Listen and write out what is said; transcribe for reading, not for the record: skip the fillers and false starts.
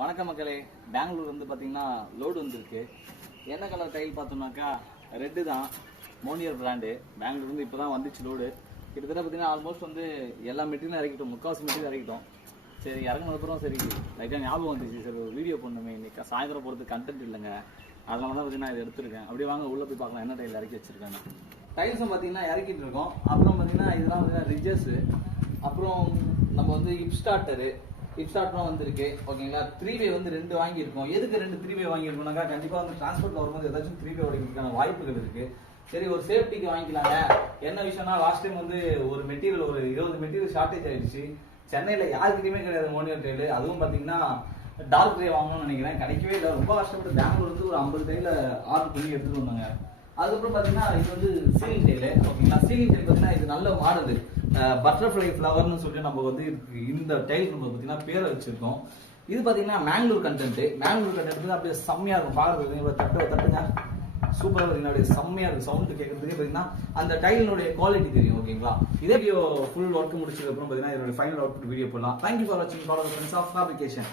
வணக்கம் மக்களே, பெங்களூர் வந்து பார்த்தீங்கன்னா லோடு வந்திருக்கு. என்ன கலர் டைல் பார்த்தோம்னாக்கா ரெட்டு தான், மோனியர் பிராண்டு. பெங்களூர் வந்து இப்போ தான் வந்துச்சு லோடு. கிட்டத்தட்ட பார்த்தீங்கன்னா ஆல்மோஸ்ட் வந்து எல்லா மெட்டீரியலும் இறக்கிட்டோம், முக்கால்வாசி மெட்டீரியல் இறக்கிட்டோம். சரி இறங்கினதுக்கப்புறம் சரி லைட்டாக ஞாபகம் வந்துச்சு, சரி ஒரு வீடியோ பண்ணுமே, இன்னைக்கு சாயந்தரம் போகிறதுக்கு கண்டென்ட் இல்லைங்க, அதனால தான் பார்த்தீங்கன்னா இதை எடுத்துருக்கேன். அப்படியே வாங்க உள்ளே போய் பார்க்கலாம் என்ன டைல் இறக்கி வச்சிருக்காங்க. டைல்ஸும் பார்த்தீங்கன்னா இறக்கிட்டு இருக்கோம். அப்புறம் பார்த்தீங்கன்னா இதெல்லாம் பார்த்தீங்கன்னா ரிட்ஜஸ்ஸு, அப்புறம் நம்ம வந்து ஹிப்ஸ்டார்ட்லாம் வந்திருக்கு. ஓகேங்களா, 3 வே வந்து 2 வாங்கியிருக்கோம். எதுக்கு 2 3 வே வாங்கியிருக்கோம்னாக்கா கண்டிப்பாக வந்து டிரான்ஸ்போர்ட்டில் வரும்போது ஏதாச்சும் 3 வே உடைக்கிறதுக்கான வாய்ப்புகள் இருக்குது. சரி ஒரு சேஃப்டிக்கு வாங்கிக்கலாங்க. என்ன விஷயம்னா லாஸ்ட் டைம் வந்து ஒரு 20 மெட்டீரியல் ஷார்ட்டேஜ் ஆயிடுச்சு. சென்னையில் யாருக்கிட்டையுமே கிடையாது மோனியர் டைலு. அதுவும் பார்த்தீங்கன்னா டார்க் கிரே வாங்கணும்னு நினைக்கிறேன், கிடைக்கவே இல்லை. ரொம்ப கஷ்டப்பட்டு பெங்களூர் வந்து ஒரு 50 டைல ஆர்டர் பண்ணி எடுத்துகிட்டு வந்தாங்க. அதுக்கப்புறம் பார்த்தீங்கன்னா இது வந்து சீலிங் டைலு. ஓகேங்களா, சீலிங் டைல் பார்த்தீங்கன்னா இது நல்ல மாடல், பட்டர்ஃப்ளை ஃப்ளவர்னு சொல்லிட்டு நம்ம வந்து இந்த டைல் நம்ம பார்த்தீங்கன்னா பேரை வச்சிருக்கோம். இது பார்த்தீங்கன்னா மேங்களூர் கண்டென்ட் வந்து அப்படியே செம்மையா இருக்கும் பார்க்கறதுக்கு. தட்டுங்க சூப்பராக பார்த்தீங்கன்னா அப்படியே செம்மையா இருக்கும். சவுண்டு கேட்கறதுக்கே பார்த்தீங்கன்னா அந்த டைலினுடைய குவாலிட்டி தெரியும். ஓகேங்களா, இதே வீடியோ ஃபுல் ஒர்க் முடிச்சதுக்கப்புறம் பார்த்தீங்கன்னா இதோட ஃபைனல் அவுட்புட் வீடியோ போடலாம். தேங்க்யூ ஃபார் வாட்சிங். Follow the friends of fabrication.